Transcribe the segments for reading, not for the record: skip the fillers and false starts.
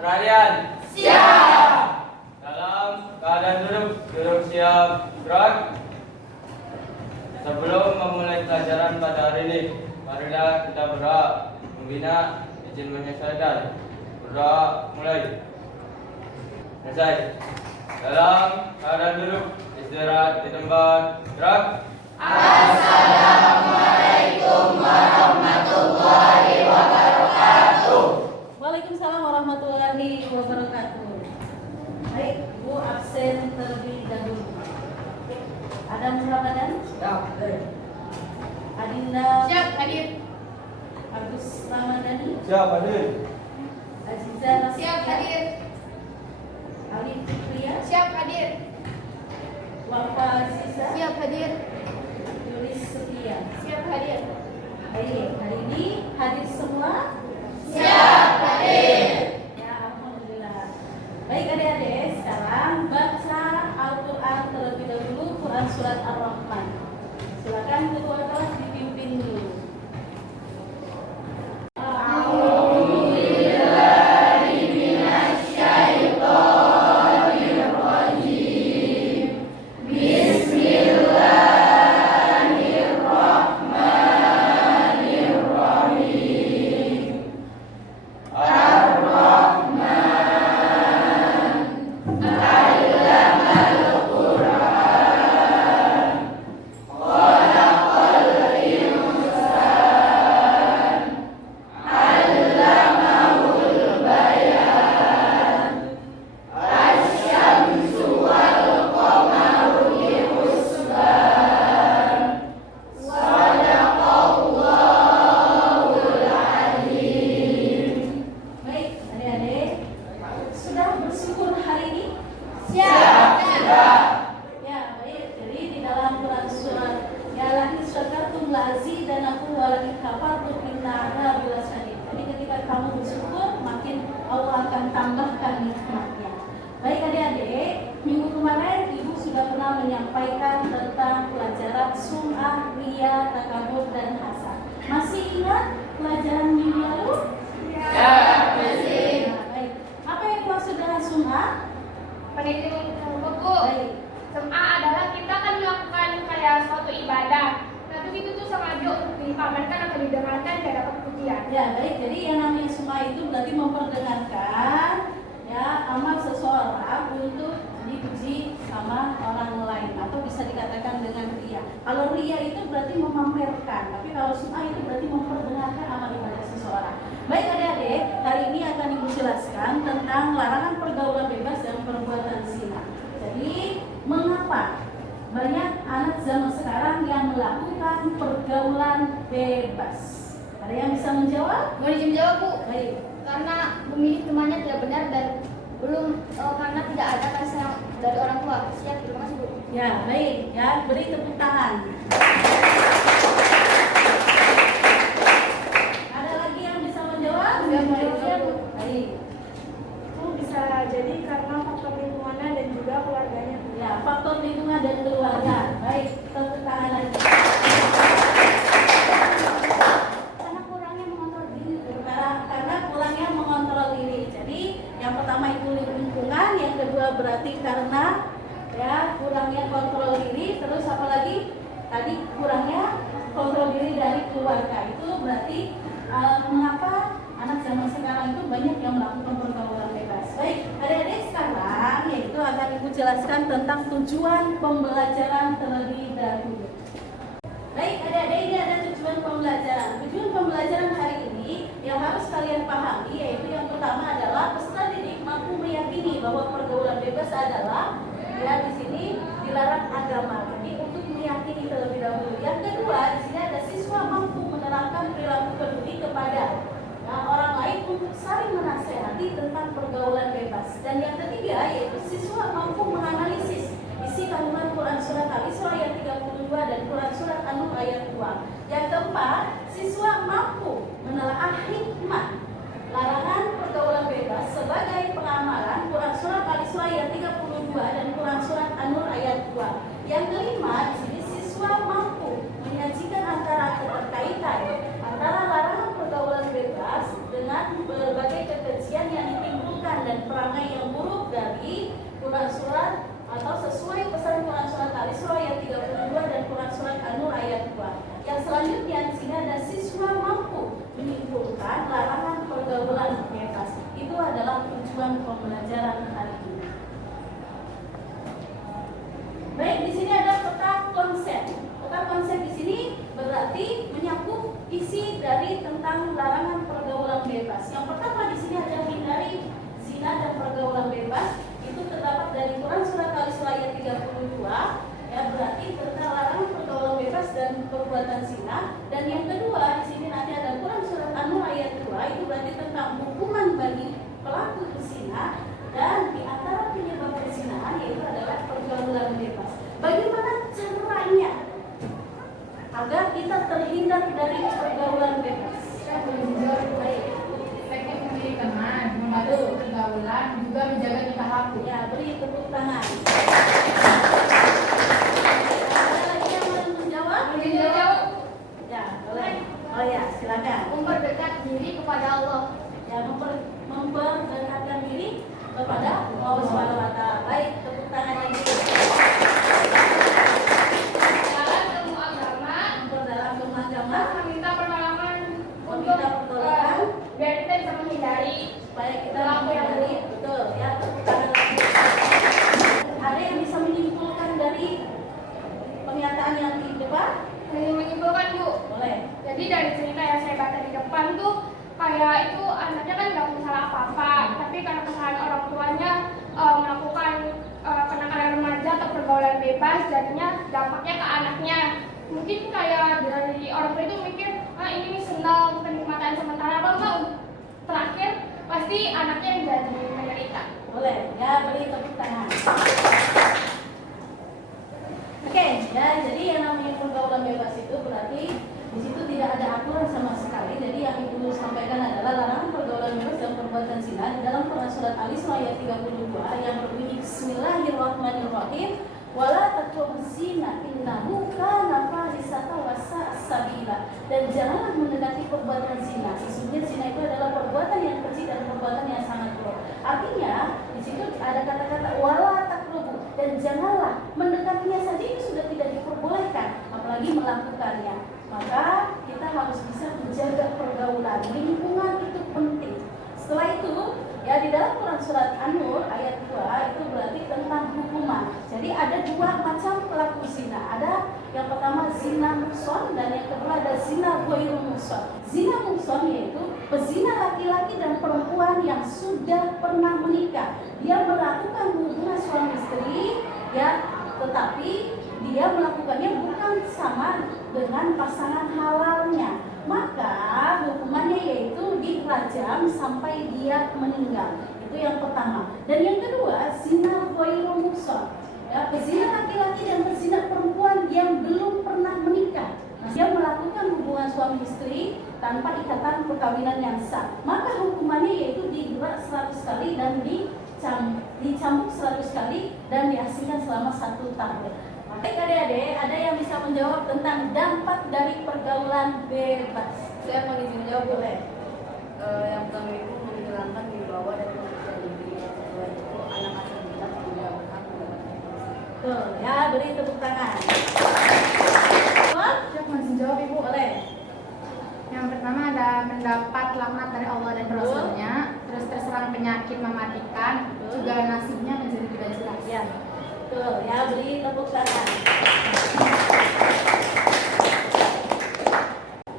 Perhatian. Siap. Dalam keadaan duduk siap, gerak. Sebelum memulai pelajaran pada hari ini, marilah kita berdoa, membina, izin menyesuaikan. Berdoa mulai. Selesai. Dalam keadaan duduk, istirahat di tempat, gerak. Assalamualaikum warahmatullahi wabarakatuh. Waalaikumsalam warahmatullahi wabarakatuh. Baik, Ibu absen terlebih dahulu. Adam Ramadan? Siap. Adinda? Siap, hadir. Agus Ramadhani? Siap, hadir. Aziza Nasya? Siap, hadir. Ali Fikriya? Siap, hadir. Wafa Aziza? Siap, hadir. Yulis Setia? Siap, hadir. Baik, hari ini hadir semua? Siap, hadir. Ya, alhamdulillah. Baik adik-adik, sekarang baca Al-Quran terlebih dahulu, Quran Surat Ar-Rahman. Silakan ketua kelas dipimpin dulu. Baik, adik-adik, sudah bersyukur hari ini? Siap. Ya, baik. Jadi di dalam Quran surat ya lagi syakartum lazi dan aku walaki kafartum innaha bilasani. Jadi ketika kamu bersyukur, makin Allah akan tambahkan nikmatnya. Baik adik-adik, minggu kemarin Ibu sudah pernah menyampaikan tentang pelajaran sum'ah, riya, takabur, dan hasad. Masih ingat pelajaran minggu lalu? Ya, masih. Nah, baik. Apa yang maksud dengan sum'ah? Penelitian buku. Baik. Sum'ah adalah kita kan melakukan kayak suatu ibadah. Nah, terus itu tuh sengaja untuk dipamerkan atau didengarkan dan dapat pujian. Ya, baik. Jadi yang namanya sum'ah itu berarti memperdengarkan ya amal seseorang untuk dipuji sama orang lain atau bisa dikatakan dengan riya. Kalau riya itu berarti memamerkan, tapi kalau sum'ah itu berarti memperdengarkan amal ibadah seseorang. Baik adik-adik, hari ini akan Ibu jelaskan tentang larangan pergaulan bebas dan perbuatan zina. Jadi, mengapa banyak anak zaman sekarang yang melakukan pergaulan bebas? Ada yang bisa menjawab? Mau dijawab, Bu? Baik. Karena memilih temannya tidak benar dan belum karena tidak ada kasih sayang dari orang tua. Siap, terima kasih, Bu. Ya, baik. Ya, beri tepuk tangan. Ada lagi yang bisa menjawab? Siap, Bu. Baik. Itu bisa jadi karena faktor lingkungannya dan juga keluarganya. Ya, faktor lingkungan dan keluarga. Baik, tepuk tangan lagi. Karena kurangnya mengontrol diri. Karena kurangnya mengontrol diri. Jadi, yang pertama itu lingkungan, yang kedua berarti karena ya kurangnya kontrol diri, terus apa lagi? Tadi kurangnya kontrol diri dari keluarga. Itu berarti mengapa anak zaman sekarang itu banyak yang melakukan pergaulan bebas. Baik, adik-adik sekarang yaitu akan Ibu jelaskan tentang tujuan pembelajaran terlebih dahulu. Baik, adik-adik, ini ada tujuan pembelajaran. Tujuan pembelajaran hari ini yang harus kalian pahami yaitu yang pertama adalah peserta didik mampu meyakini bahwa pergaulan bebas adalah ya di sini dilarang agama. Jadi untuk meyakini terlebih dahulu. Yang kedua, di sini ada siswa mampu menerapkan perilaku peduli kepada orang lain untuk saling menasehati tentang pergaulan bebas. Dan yang ketiga yaitu siswa mampu menganalisis isi kandungan Quran Surat Al-Isra ayat 32 dan Quran Surat An-Nur ayat 2. Yang keempat, siswa mampu menelaah hikmah larangan pergaulan bebas sebagai pengamalan Quran Surat Al-Isra ayat 32 dan Quran Surat An-Nur ayat 2. Yang kelima, di sini siswa mampu menyajikan antara keterkaitan antara larangan pergaulan bebas dengan berbagai kekejian yang ditimbulkan dan perangai yang buruk dari Quran Surat atau sesuai pesan Quran Surat Al-Isra ayat 32 dan Quran Surat An-Nur ayat 2. Yang selanjutnya di sini ada siswa mampu menyimpulkan larangan pergaulan bebas. Itu adalah tujuan pembelajaran hari ini. Baik, di sini ada peta konsep. Peta konsep di sini berarti menyakup isi dari tentang larangan pergaulan bebas. Yang pertama di sini ada hindari zina dan pergaulan bebas. Itu terdapat dari Quran Surat Al-Isra ayat 32. Ya, berarti tentang larangan pergaulan bebas dan perbuatan zina. Dan yang kedua di sini nanti ada Quran Surat An-Nur ayat 2. Itu berarti tentang hukuman bagi pelaku zina. Dan di antara penyebab perzinahan yaitu adalah pergaulan bebas. Bagaimana caranya agar kita terhindar dari pergaulan bebas? Baiknya memilih teman, mematuhi pergaulan, juga menjaga tingkah laku. Ya, beri tepuk tangan. Ada lagi yang mau menjawab? Menjawab, Ya, boleh. Oh ya, silakan. memperdekat diri kepada Allah. Ya, memperdekatkan diri kepada Allah Subhanahu wa taala. Baik, tepuk tangan lagi. Dalam ilmu agama, Memperdalam ilmu agama meminta pertolongan untuk Meminta pertolongan. biar kita bisa menghindari supaya kita Perilaku yang menghindari, betul ya, tepuk tangan lagi. Ada yang bisa menyimpulkan dari pernyataan yang di depan? menyimpulkan Bu. Boleh. Jadi dari cerita yang saya baca di depan tuh kayak itu anaknya kan nggak punya salah apa-apa, tapi karena kesalahan orang tuanya melakukan kenakalan remaja atau pergaulan bebas, jadinya dampaknya ke anaknya. Mungkin kayak dari orang tua itu mikir, ini senang kenikmatan sementara, kalau terakhir pasti anaknya yang jadi menderita. Boleh. Ya, beri tepuk tangan. Oke, ya, jadi yang namanya pergaulan bebas itu berarti di situ tidak ada aturan sama sekali. Jadi yang Ibu sampaikan adalah larangan pergaulan bebas dan perbuatan zina di dalam Quran Surat Al-Isra ayat 32 yang berbunyi Bismillahirrahmanirrahim. Wala taqrabuz zina innahu kana fahisatan wa sa'a sabila. Dan janganlah mendekati perbuatan zina. Sesungguhnya zina itu adalah perbuatan yang kecil dan perbuatan yang sangat buruk. Artinya di situ ada kata-kata wala taqrabu, dan janganlah mendekatinya saja itu sudah tidak diperbolehkan, apalagi melakukannya. Maka kita harus bisa menjaga pergaulan, lingkungan itu penting. Setelah itu, ya di dalam Quran Surat An-Nur ayat 2 itu berarti tentang hukuman. Jadi ada dua macam pelaku zina. Ada yang pertama zina muhson dan yang kedua ada zina ghairu muhson. Zina muhson yaitu pezina laki-laki dan perempuan yang sudah pernah menikah. Dia melakukan hubungan suami istri, ya, tetapi dia melakukannya bukan sama dengan pasangan halalnya. Maka hukumannya yaitu dirajam sampai dia meninggal. Itu yang pertama. Dan yang kedua, zina ghairu muhson. Ya, pezina laki-laki dan pezina perempuan yang belum pernah menikah. Nah, dia melakukan hubungan suami istri tanpa ikatan perkawinan yang sah. Maka hukumannya yaitu digerak 100 kali dan dicambuk 100 kali dan diasingkan selama 1 tahun. Baik adik-adik, ada yang bisa menjawab tentang dampak dari pergaulan bebas? Saya mau izin jawab, Boleh. Yang pertama itu menghilangkan wibawa dan kepercayaan diri. Yang kedua itu anak-anak kita punya hak mendapatkan informasi. Tuh, ya, beri tepuk tangan. Siap mau jawab Ibu? Boleh. Yang pertama ada mendapat laknat dari Allah dan Rasulnya, terus terserang penyakit mematikan, juga nasibnya menjadi tidak jelas. Ya. Tuh, ya, beri tepuk tangan.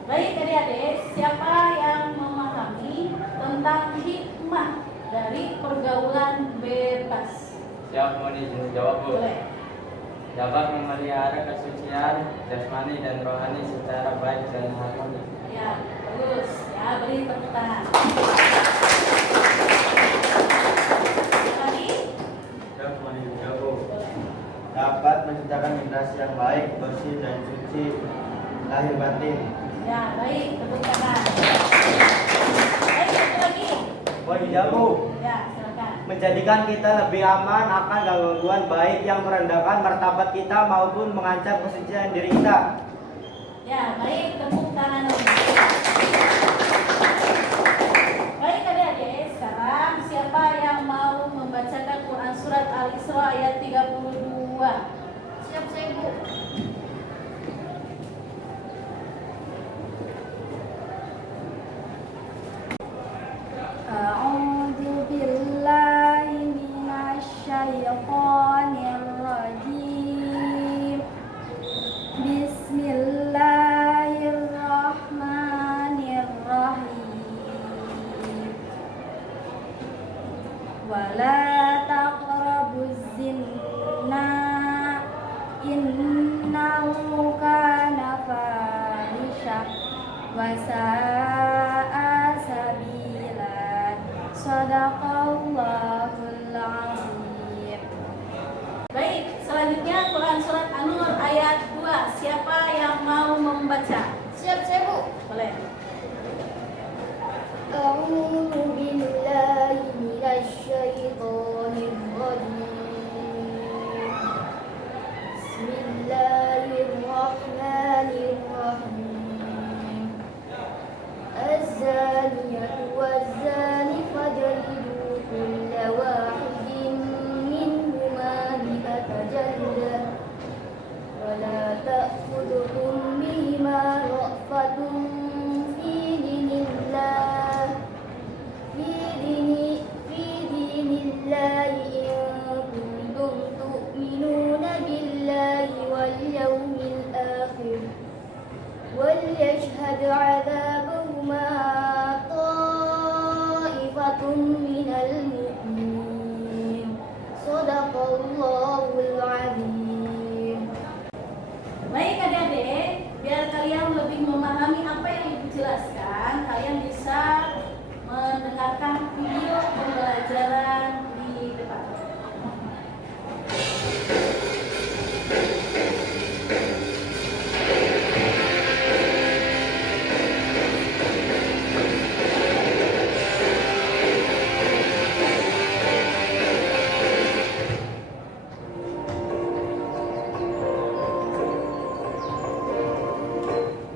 Baik adik-adik, siapa yang memahami tentang hikmah dari pergaulan bebas? Siap mau dijawab Bu? Boleh. Dapat memelihara kesucian jasmani dan rohani secara baik dan harmoni. Ya, bagus. Ya, beri tepuk tangan. Lagi? Siap mau dijawab Bu? Boleh. Dapat menciptakan generasi yang baik, bersih dan suci lahir batin. Ya, baik, tepuk tangan. Baik, satu lagi. Mau dijawab Bu? Ya, silakan. Menjadikan kita lebih aman akan gangguan baik yang merendahkan martabat kita maupun mengancam kesucian diri kita. Ya, baik, tepuk tangan lagi. Baik adik-adik, sekarang siapa yang 2. Siap saya Bu. A'udzu billahi minasyaitonir rajim. Bismillahirrahmanirrahim. Wala taqrabuz zina innahu kana fahisyah wa sa'a sabila. Shadaqallahul azim. Baik, selanjutnya Quran surat An-Nur ayat 2. Siapa yang mau membaca? Siap saya Bu. Boleh. A'udzu billahi minasyaitonir rajim. Bismillahirrahmanirrahim. Az-zaniyatu waz-zani fajlidu kulla wahidin minhuma mi'ata jaldah. Wa la ta'khudhukum bihima ra'fatun fi dinillah in kuntum tu'minuna billahi wal yawmil akhir. Wal yashhad 'adabahuma ta'ifatun minal mu'minin. Shadaqallahul azim. Baik adik-adik, biar kalian lebih memahami apa yang Ibu jelaskan, kalian bisa mendengarkan video pembelajaran di depan.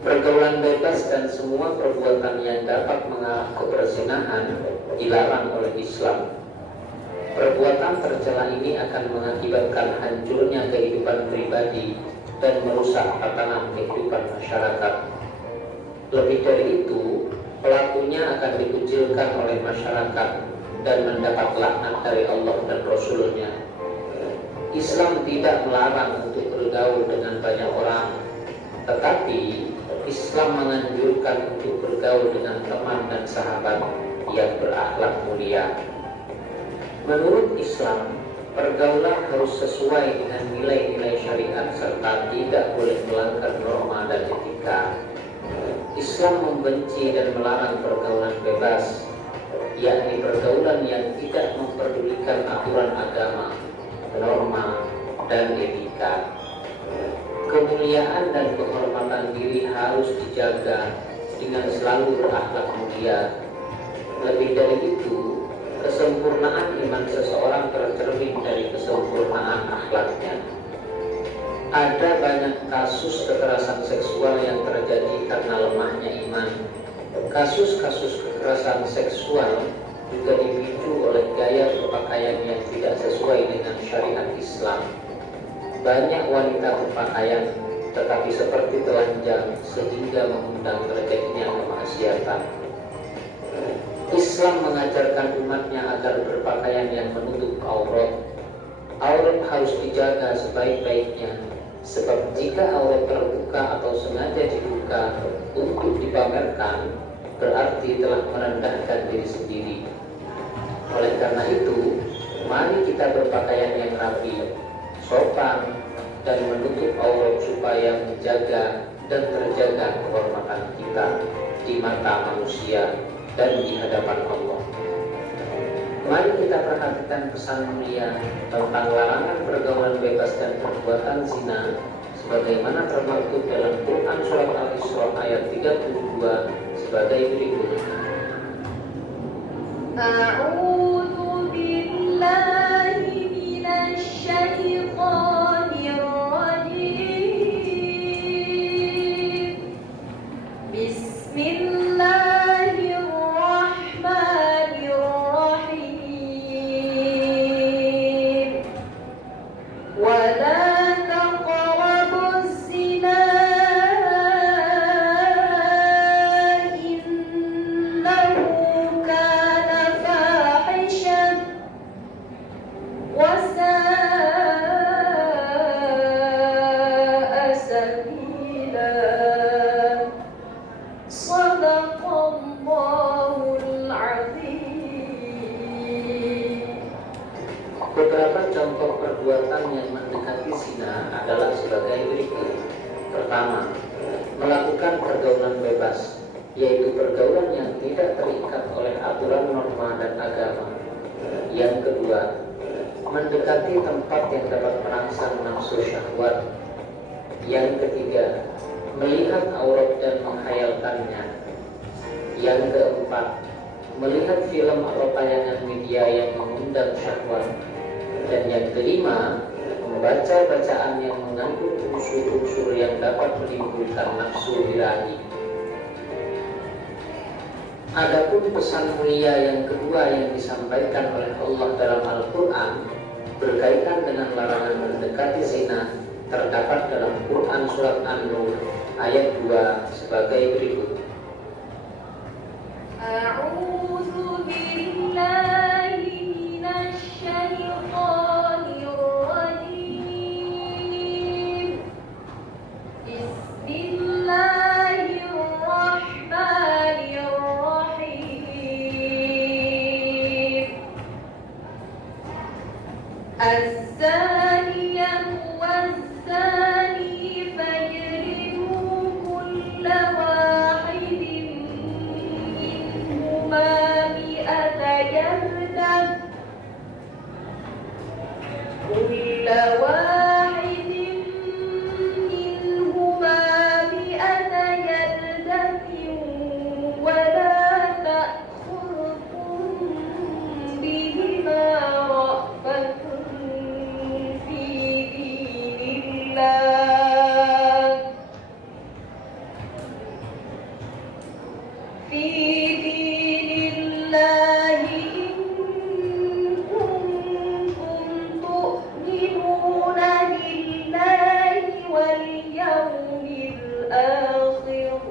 Pergaulan bebas dan semua perbuatan yang dapat mengarah ke perzinahan dilarang oleh Islam. Perbuatan tercela ini akan mengakibatkan hancurnya kehidupan pribadi dan merusak tatanan kehidupan masyarakat. Lebih dari itu, pelakunya akan dikucilkan oleh masyarakat dan mendapat laknat dari Allah dan Rasul-Nya. Islam tidak melarang untuk bergaul dengan banyak orang, tetapi Islam menganjurkan untuk bergaul dengan teman dan sahabat yang berakhlak mulia. Menurut Islam, pergaulan harus sesuai dengan nilai-nilai syariat serta tidak boleh melanggar norma dan etika. Islam membenci dan melarang pergaulan bebas, yakni pergaulan yang tidak memperdulikan aturan agama, norma, dan etika. Kemuliaan dan kehormatan diri harus dijaga dengan selalu berakhlak mulia. Lebih dari itu, kesempurnaan iman seseorang tercermin dari kesempurnaan akhlaknya. Ada banyak kasus kekerasan seksual yang terjadi karena lemahnya iman. Kasus-kasus kekerasan seksual juga dipicu oleh gaya berpakaian yang tidak sesuai dengan syariat Islam. Banyak wanita berpakaian tetapi seperti telanjang sehingga mengundang terjadinya kemaksiatan. Islam mengajarkan umatnya agar berpakaian yang menutup aurat. Aurat harus dijaga sebaik-baiknya, sebab jika aurat terbuka atau sengaja dibuka untuk dipamerkan, berarti telah merendahkan diri sendiri. Oleh karena itu, mari kita berpakaian yang rapi, sopan, dan menutup aurat supaya menjaga dan terjaga kehormatan kita di mata manusia dan di hadapan Allah. Mari kita perhatikan pesan mulia tentang larangan pergaulan bebas dan perbuatan zina sebagaimana termaktub dalam Quran surat Al-Isra ayat 32 sebagai berikut. A'udzu billahi minasyaitonir rajim. Bismillahirrahmanirrahim. Wala Beberapa contoh perbuatan yang mendekati zina adalah sebagai berikut. Pertama, melakukan pergaulan bebas, yaitu pergaulan yang tidak terikat oleh aturan norma dan agama. Yang kedua, mendekati tempat yang dapat merangsang nafsu syahwat. Yang ketiga, melihat aurat dan menghayalkannya. Yang keempat, melihat film atau tayangan media yang mengundang syahwat. Dan yang kelima, membaca bacaan yang mengandung unsur-unsur yang dapat menimbulkan nafsu birahi. Adapun pesan mulia yang kedua yang disampaikan oleh Allah dalam Al-Quran berkaitan dengan larangan mendekati zina terdapat dalam Quran Surat An-Nur ayat 2 sebagai berikut. A'udzu billahi minasy syaithanir rajim. Bismillahirrahmanirrahim. Az-zaniyatu waz-zani fajlidu kulla wahidin minhuma mi'ata jaldah. Kulla wahidin minhuma mi'ata jaldatin wa la ta'khudhukum bihima ra'fatun fi dinillah in kuntum tu'minuna billahi wal yawmil akhir.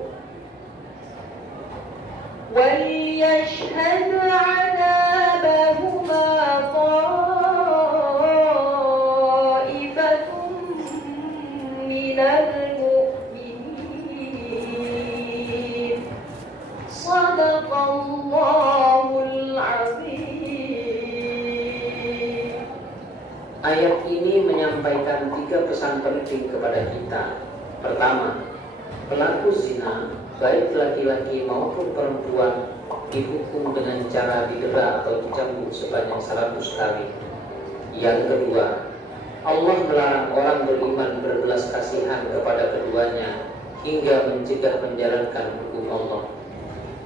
وَلْيَشْهَدْ عَذَابَهُمَا طَائِفَةٌ مِّنَ الْمُؤْمِنِينَ. صَدَقَ اللَّهُ الْعَظِيمُ. Ayat ini menyampaikan 3 pesan penting kepada kita. Pertama, pelaku zina baik laki-laki maupun perempuan dihukum dengan cara didera atau dicambuk sebanyak 100 kali. Yang kedua, Allah melarang orang beriman berbelas kasihan kepada keduanya hingga mencegah menjalankan hukum Allah.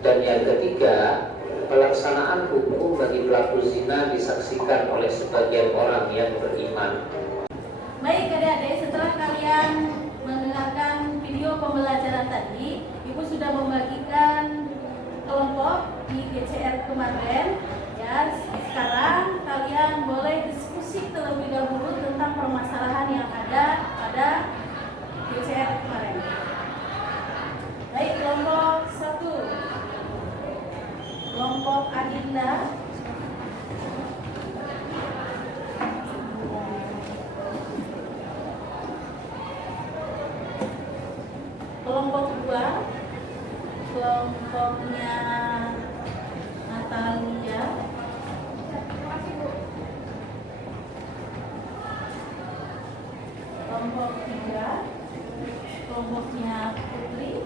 Dan yang ketiga, pelaksanaan hukum bagi pelaku zina disaksikan oleh sebagian orang yang beriman. Baik adik-adik, setelah kalian mendengarkan video pembelajaran tadi, Ibu sudah membagikan kelompok di GCR kemarin. Ya, sekarang kalian boleh diskusi terlebih dahulu tentang permasalahan yang ada pada GCR kemarin. Baik, kelompok 1, kelompok Adinda. Kelompok 2, kelompoknya Natalia. Kelompok 3, kelompoknya Putri.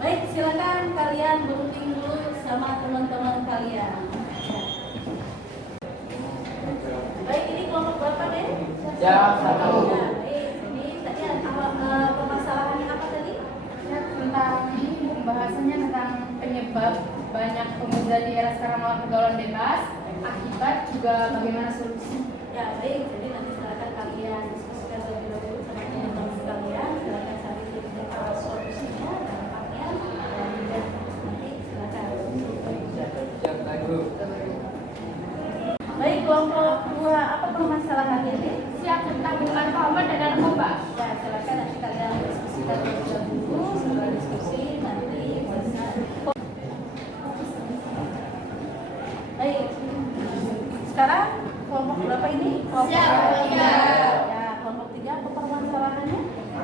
Baik, silakan kalian berunding dulu sama teman-teman kalian. Baik, ini kelompok berapa deh? Ya, 1. Ya, baik. Ini tadi permasalahannya apa tadi? Tentang ini pembahasannya tentang penyebab banyak pemuda di era sekarang melakukan pergaulan bebas, akibat juga bagaimana solusi. Ya, baik. Jadi nanti silakan kalian diskusikan terlebih dahulu sama teman-teman sekalian. Silakan cari solusinya, dampaknya, dan juga nanti silakan. Baik, kelompok 2, apa permasalahannya nih? Siap tentang bukan Muhammad dan narkoba. Ya, silakan nanti kalian diskusikan terlebih dahulu. Setelah diskusi nanti bisa. Baik. Sekarang kelompok berapa ini? Kelompok Siap, 3. Ya, kelompok 3 apa permasalahannya?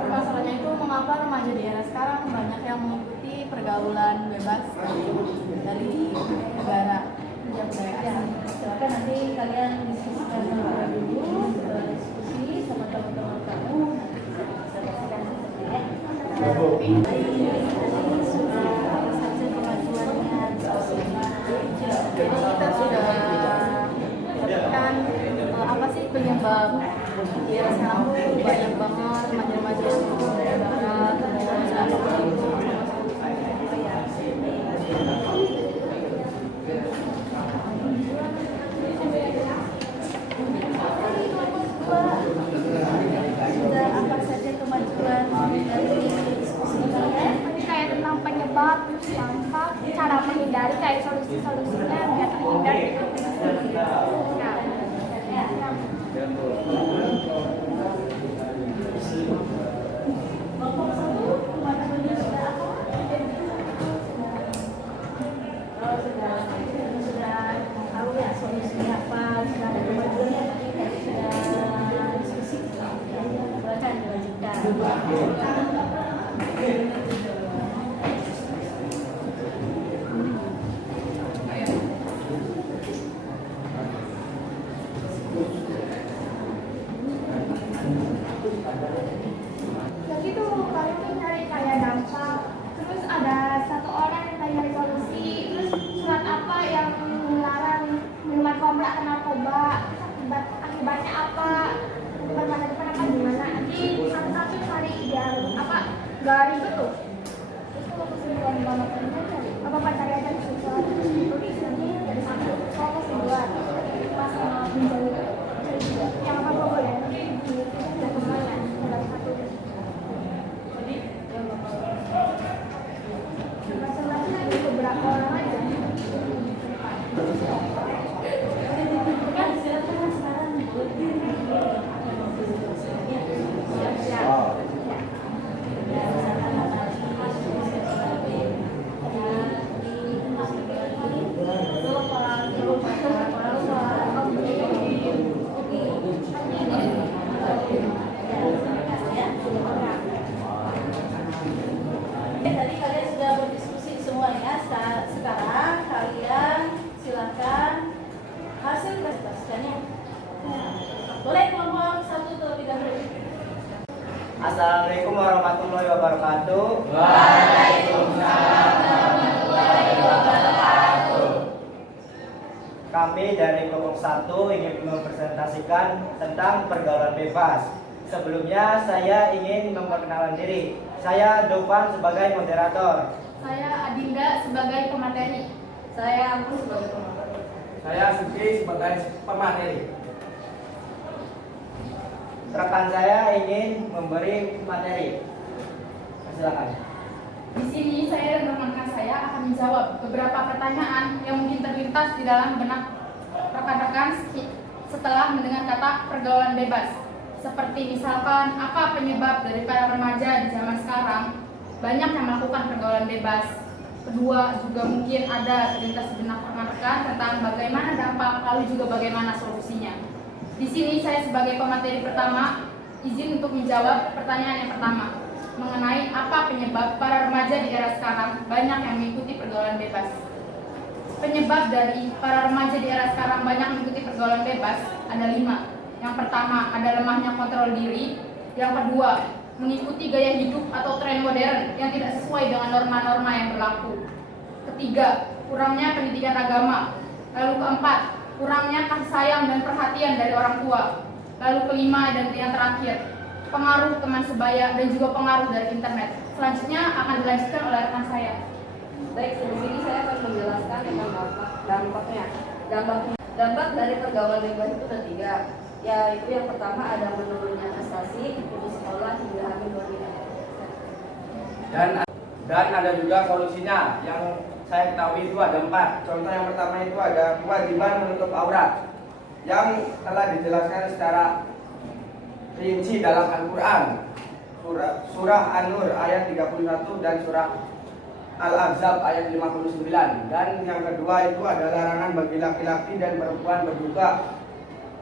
Masalahnya itu mengapa remaja di era sekarang banyak yang mengikuti pergaulan bebas dari negara yang budaya Ya, asing. silakan nanti kalian diskusikan sama dulu, setelah diskusi sama teman-teman kamu bisa bersihkan ya. Sudah apa saja kemajuannya diskusinya. Jadi kita sudah kan apa sih penyebab ya sekarang banyak banget remaja-remaja yang dari barat terus apa Sudah apa saja kemajuan dari diskusi kalian? Kayak tentang penyebab dampak, cara menghindari, kayak solusi-solusinya biar terhindar gitu. Nah, Kelompok satu kemajuannya sudah apa? Oh, sudah tahu ya solusinya apa, sudah ada kemajuannya tadi sudah diskusi. Silakan dilanjutkan. jadi tuh kalian tuh nyari kayak dampak, terus ada satu orang yang kayak nyari solusi, terus surat apa yang melarang minuman komer atau narkoba, akibatnya apa, akibat masa depan apa gimana, nanti satu-satu cari yang apa garis itu. Terus kalau kesimpulan gimana apa cari aja kesimpulan tulis nanti dari satu kalau kesimpulan pas menjadi cari juga yang apa boleh nanti udah kemana dari satu. Masalahnya ada beberapa orang aja. Kan silakan sekarang. Tadi kalian sudah berdiskusi semuanya. Sekarang kalian silakan hasil presentasinya. Boleh kelompok satu terlebih dahulu. Assalamualaikum warahmatullahi wabarakatuh. Kami dari kelompok 1 ingin mempresentasikan tentang pergaulan bebas. Sebelumnya saya ingin memperkenalkan diri. Saya Dofan sebagai moderator. saya Adinda sebagai pemateri. Saya Ampun sebagai pemateri. Saya Suci sebagai pemateri. Rekan saya ingin memberi materi. Silakan. Di sini saya dan rekan saya akan menjawab beberapa pertanyaan yang mungkin terlintas di dalam benak rekan-rekan setelah mendengar kata pergaulan bebas. Seperti misalkan apa penyebab dari para remaja di zaman sekarang banyak yang melakukan pergaulan bebas. Kedua, juga mungkin ada terlintas di benak rekan-rekan tentang bagaimana dampak lalu juga bagaimana solusinya. Di sini saya sebagai pemateri pertama izin untuk menjawab pertanyaan yang pertama mengenai apa penyebab para remaja di era sekarang banyak yang mengikuti pergaulan bebas. Penyebab dari para remaja di era sekarang banyak mengikuti pergaulan bebas ada 5. Yang pertama ada lemahnya kontrol diri. Yang kedua, mengikuti gaya hidup atau tren modern yang tidak sesuai dengan norma-norma yang berlaku. Ketiga, kurangnya pendidikan agama. Lalu keempat, kurangnya kasih sayang dan perhatian dari orang tua. Lalu kelima dan yang terakhir, pengaruh teman sebaya dan juga pengaruh dari internet. Selanjutnya akan dilanjutkan oleh rekan saya. Baik, di sini saya akan menjelaskan tentang dampaknya. Dampak dari pergaulan bebas itu ada 3. Yaitu yang pertama ada menurunnya prestasi, putus sekolah hingga hamil 2 Dan ada juga solusinya yang saya ketahui itu ada 4. Contoh yang pertama itu ada kewajiban menutup aurat yang telah dijelaskan secara rinci dalam Al-Quran, surah An-Nur ayat 31 dan surah Al-Ahzab ayat 59. Dan yang kedua itu ada larangan bagi laki-laki dan perempuan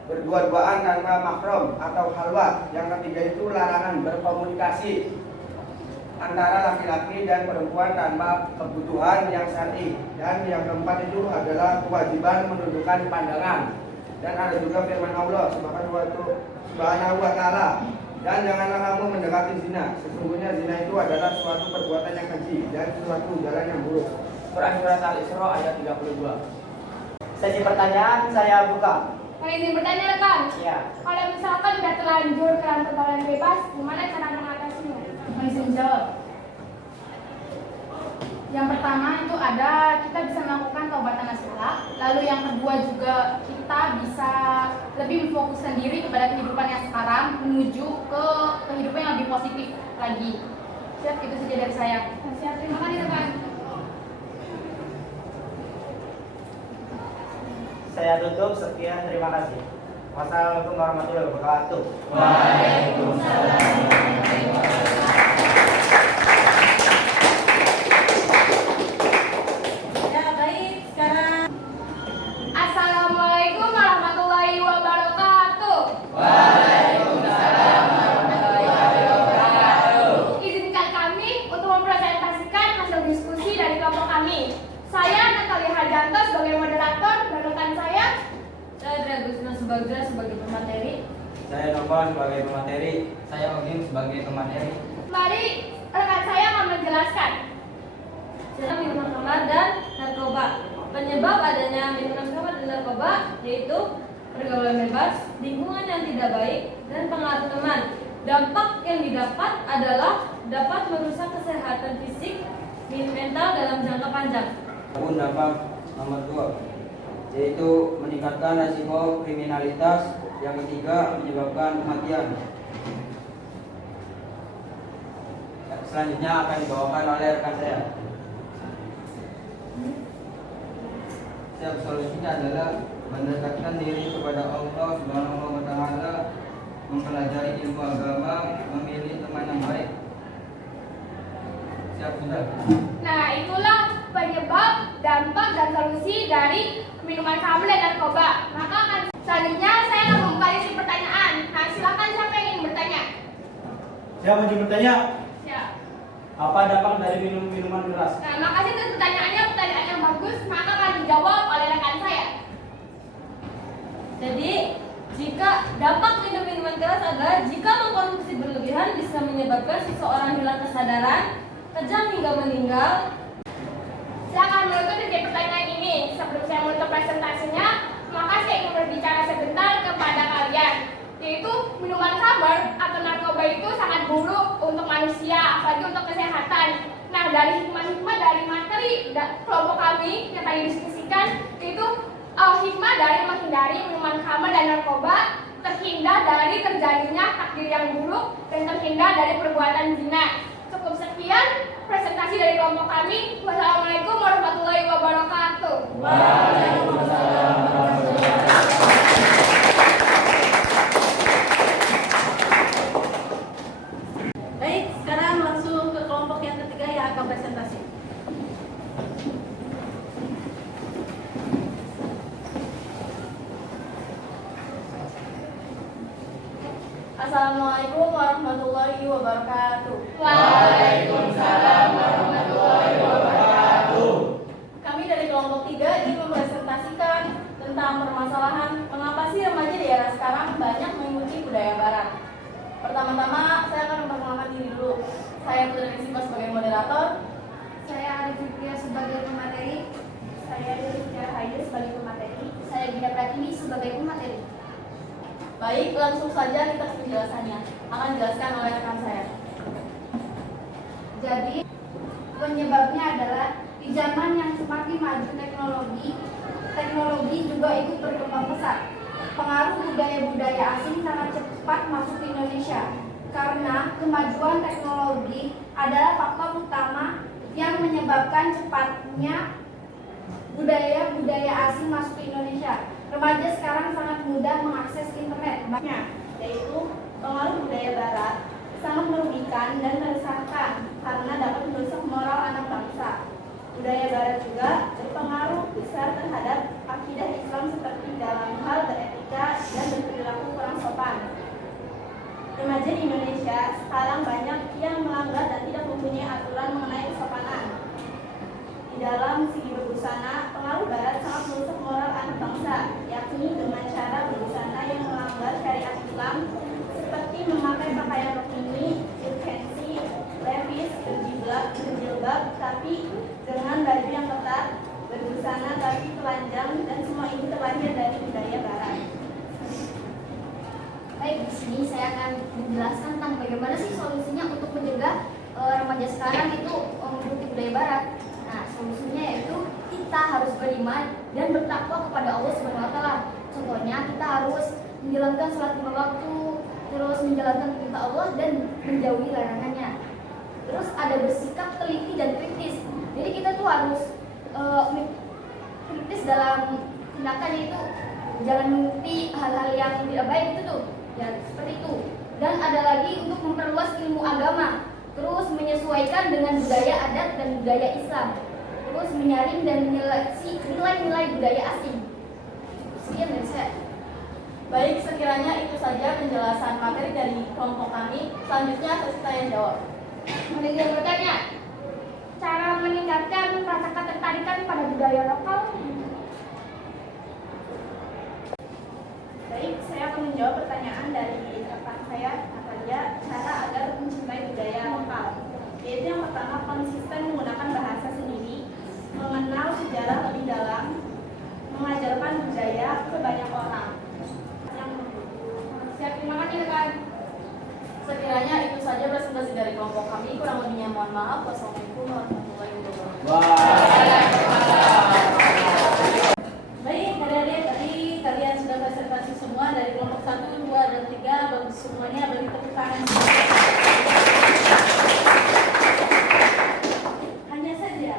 berdua-duaan tanpa mahram atau halwat. Yang ketiga itu larangan berkomunikasi antara laki-laki dan perempuan tanpa kebutuhan yang syar'i. Dan yang keempat itu adalah kewajiban menundukkan pandangan. Dan ada juga firman Allah Subhanahu wa taala, dan janganlah kamu mendekati zina. Sesungguhnya zina itu adalah suatu perbuatan yang keji dan suatu jalan yang buruk. Quran surat Al-Isra ayat 32. Sesi pertanyaan saya buka. Mau izin bertanya rekan? Ya. Kalau misalkan udah terlanjur ke dalam pergaulan bebas, gimana cara mengatasinya? Izin jawab. Yang pertama itu ada kita bisa melakukan taubatan nasuha. Lalu yang kedua juga kita bisa lebih memfokuskan diri kepada kehidupan yang sekarang menuju ke kehidupan yang lebih positif lagi. Siap, itu saja dari saya. Siap, terima kasih rekan. Saya tutup, sekian, terima kasih. Wassalamualaikum warahmatullahi wabarakatuh. Ya, baik. Sekarang Assalamualaikum warahmatullahi wabarakatuh. Izinkan kami untuk mempresentasikan hasil diskusi dari kelompok kami. Saya Natalia Hajanto sebagai moderator dan rekan saya Saya Agustina Subagra sebagai pemateri. Saya Novan sebagai pemateri. Saya Ogim sebagai pemateri. Mari rekan saya akan menjelaskan. Tentang minuman khamar dan narkoba. Penyebab adanya minuman khamar dan narkoba yaitu pergaulan bebas, lingkungan yang tidak baik, dan pengaruh teman. Dampak yang didapat adalah dapat merusak kesehatan fisik, mental dalam jangka panjang. Adapun dampak nomor 2 yaitu meningkatkan risiko kriminalitas. Yang ketiga, menyebabkan kematian. Selanjutnya akan dibawakan oleh rekan saya. Solusinya adalah mendekatkan diri kepada Allah Subhanahu wa taala, mempelajari ilmu agama, memilih teman yang baik. Siap sudah. Nah, itulah penyebab, dampak, dan solusi dari minuman khamar dan narkoba. Maka selanjutnya saya akan membuka sesi pertanyaan. Nah, silakan siapa yang ingin bertanya. Siapa yang bertanya? Ya. Apa dampak dari minuman keras? Nah, makasih atas pertanyaannya, pertanyaan yang bagus. Maka akan dijawab oleh rekan saya. Jadi, jika dampak minum minuman keras adalah jika mengkonsumsi berlebihan bisa menyebabkan seseorang hilang kesadaran, kejang hingga meninggal. Saya akan menutup sesi pertanyaan ini. Sebelum saya menutup presentasinya, maka saya ingin berbicara sebentar kepada kalian. Yaitu minuman khamar atau narkoba itu sangat buruk untuk manusia, apalagi untuk kesehatan. Nah, dari hikmah-hikmah dari materi kelompok kami yang tadi diskusikan, yaitu hikmah dari menghindari minuman khamar dan narkoba, terhindar dari terjadinya takdir yang buruk, dan terhindar dari perbuatan zina. Cukup sekian presentasi dari kelompok kami. Wassalamualaikum warahmatullahi wabarakatuh. baik, sekarang langsung ke kelompok yang ketiga yang akan presentasi. Assalamualaikum warahmatullahi wabarakatuh. Waalaikumsalam warahmatullahi wabarakatuh. Kami dari kelompok 3 ingin mempresentasikan tentang permasalahan mengapa sih remaja di era sekarang banyak mengikuti budaya barat. Pertama-tama, saya akan memperkenalkan diri dulu. Saya Putri Risiko sebagai moderator. Saya Arif Fikria sebagai pemateri. Saya Rizka Haida sebagai pemateri. Saya Gina Pratini sebagai pemateri. Baik, langsung saja kita ke penjelasannya. Akan dijelaskan oleh rekan saya. Jadi, penyebabnya adalah di zaman yang semakin maju teknologi juga ikut berkembang pesat. Pengaruh budaya-budaya asing sangat cepat masuk ke Indonesia. Karena kemajuan teknologi adalah faktor utama yang menyebabkan cepatnya budaya-budaya asing masuk ke Indonesia. Remaja sekarang sangat mudah mengakses internet, Yaitu pengaruh budaya barat sangat merugikan dan meresahkan karena dapat merusak moral anak bangsa. Budaya barat juga berpengaruh besar terhadap akidah Islam seperti dalam hal beretika dan berperilaku kurang sopan. Remaja di Indonesia sekarang banyak yang melanggar dan tidak mempunyai aturan mengenai kesopanan. Di dalam segi berbusana, pengaruh Barat sangat merusak moral anak bangsa, yakni dengan cara berbusana yang melanggar syariat Islam, seperti memakai pakaian rok mini, urgensi, levis, berjilbab, tapi dengan baju yang ketat, berbusana tapi telanjang, dan semua ini terlahir dari budaya Barat. Baik, di sini saya akan menjelaskan tentang bagaimana sih solusinya untuk mencegah remaja sekarang itu mengikuti budaya Barat. Nah, solusinya yaitu kita harus beriman dan bertakwa kepada Allah Subhanahu wa taala. Contohnya kita harus menjalankan sholat 5 waktu, terus menjalankan perintah Allah dan menjauhi larangannya. Terus ada bersikap teliti dan kritis. Jadi kita tuh harus kritis dalam tindakannya itu, jangan mengikuti hal-hal yang tidak baik itu tuh. Ya, seperti itu. Dan ada lagi untuk memperluas ilmu agama, terus menyesuaikan dengan budaya adat dan budaya Islam, terus menyaring dan menyeleksi nilai-nilai budaya asing. Sekian dari saya. Baik, sekiranya itu saja penjelasan materi dari kelompok kami. Selanjutnya sesi tanya jawab. Ada yang bertanya, cara meningkatkan rasa ketertarikan pada budaya lokal? Baik, saya akan menjawab pertanyaan dari rekan saya, Natalia, cara agar mencintai budaya lokal. Yaitu yang pertama, konsisten menggunakan bahasa sendiri, mengenal sejarah lebih dalam, mengajarkan budaya ke banyak orang. Siap, terima kasih rekan. Sekiranya itu saja presentasi dari kelompok kami. Kurang lebihnya mohon maaf. Wassalamualaikum warahmatullahi wabarakatuh. Baik, adik-adik, tadi kalian sudah presentasi semua dari kelompok 1, 2, dan 3. Bagus semuanya, beri tepuk tangan. Hanya saja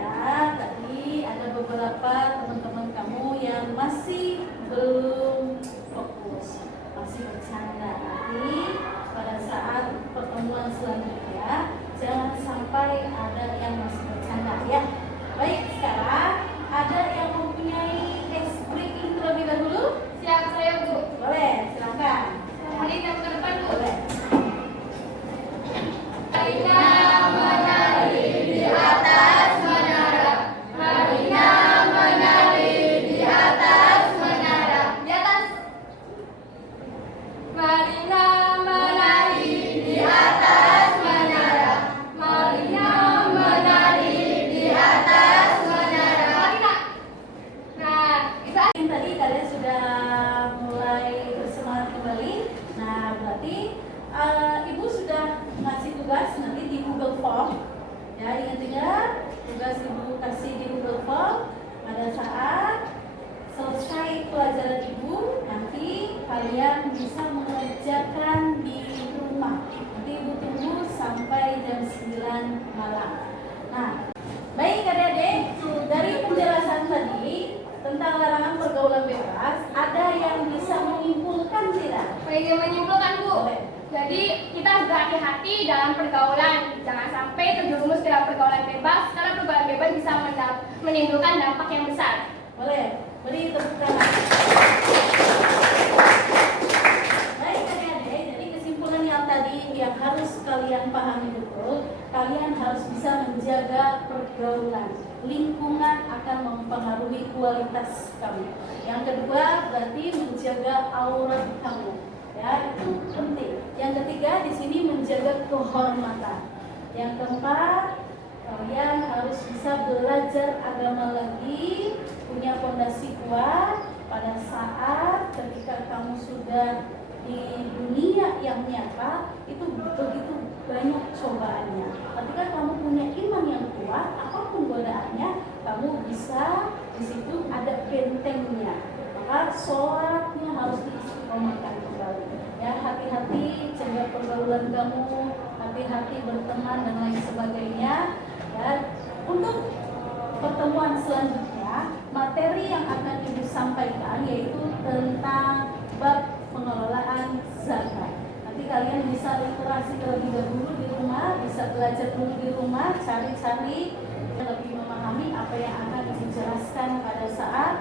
tadi ada beberapa teman-teman kamu yang masih belum fokus, masih bercanda. Nanti pada saat pertemuan selanjutnya jangan sampai ada yang masih bercanda ya. Baik, sekarang ada yang mempunyai ice breaking terlebih dahulu? Siap, saya Bu. Boleh, silakan. Hari yang ke depan Bu. Boleh. Marina menari di atas menara. Marina menari di atas menara. Di atas. Marina menari di atas menara. Marina menari di atas menara. Marina. Nah, itu Tadi kalian sudah mulai bersemangat kembali. Nah, berarti Ibu sudah ngasih tugas nanti di Google Form. Ya, ingat-ingat tugas Ibu kasih di Google Form. Pada saat selesai pelajaran Ibu, nanti kalian bisa mengerjakan di rumah. Nanti Ibu tunggu sampai jam 9 malam. Nah, baik adik-adik, dari penjelasan tadi tentang larangan pergaulan bebas, ada yang bisa menyimpulkan tidak? Pengen menyimpulkan Bu. Boleh. Jadi kita harus berhati-hati dalam pergaulan. Jangan sampai terjerumus ke dalam pergaulan bebas, karena pergaulan bebas bisa menimbulkan dampak yang besar. Boleh, beri tepuk tangan. Baik adik-adik, jadi kesimpulan yang tadi yang harus kalian pahami betul, kalian harus bisa menjaga pergaulan. Lingkungan akan mempengaruhi kualitas kamu. Yang kedua berarti menjaga aurat kamu. Ya, itu penting. Yang ketiga di sini menjaga kehormatan. Yang keempat, kalian harus bisa belajar agama lagi, punya fondasi kuat pada saat ketika kamu sudah di dunia yang nyata itu begitu banyak cobaannya. Ketika kamu punya iman yang kuat, apapun godaannya, kamu bisa di situ ada bentengnya. Maka sholatnya harus diistiqomahkan kembali. Ya, hati-hati jaga pergaulan kamu, hati-hati berteman dan lain sebagainya. Ya, untuk pertemuan selanjutnya, materi yang akan Ibu sampaikan yaitu tentang bab pengelolaan zakat. Nanti kalian bisa literasi terlebih dahulu di rumah, bisa belajar dulu di rumah, cari-cari lebih memahami apa yang akan dijelaskan pada saat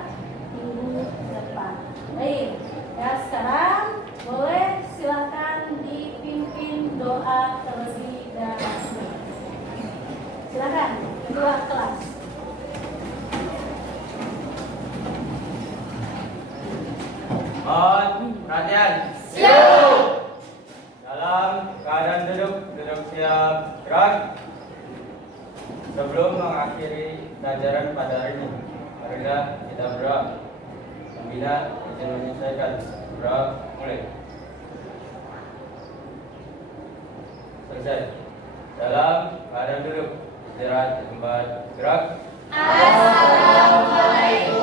minggu depan. Baik, ya sekarang boleh silakan dipimpin doa terlebih dahulu. Mohon perhatian. Dalam keadaan duduk siap, gerak. Sebelum mengakhiri pelajaran pada hari ini, marilah kita berdoa. Membina izin menyelesaikan. Berdoa mulai. Selesai. Dalam keadaan duduk, istirahat di tempat, gerak. Assalamualaikum